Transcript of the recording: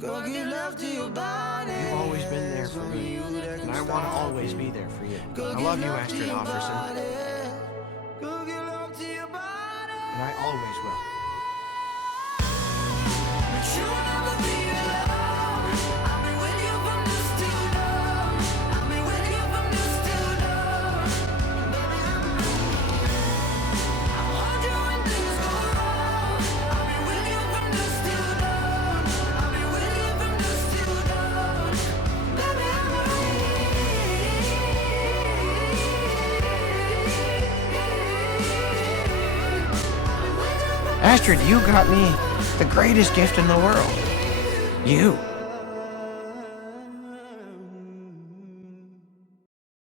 Go give love to your body. You've always been there for me, and I want to always be there for you. I love you, Astrid Offerson, Go give love to your body. and I always will. But you'll never be alone. I'll be with you from dusk till dawn. I'll be with you from dusk till dawn. Baby, I'll hold you when things go wrong. I'll be with you from dusk till dawn. I'll be with you from dusk till dawn. Baby, Astrid, you got me the greatest gift in the world. You.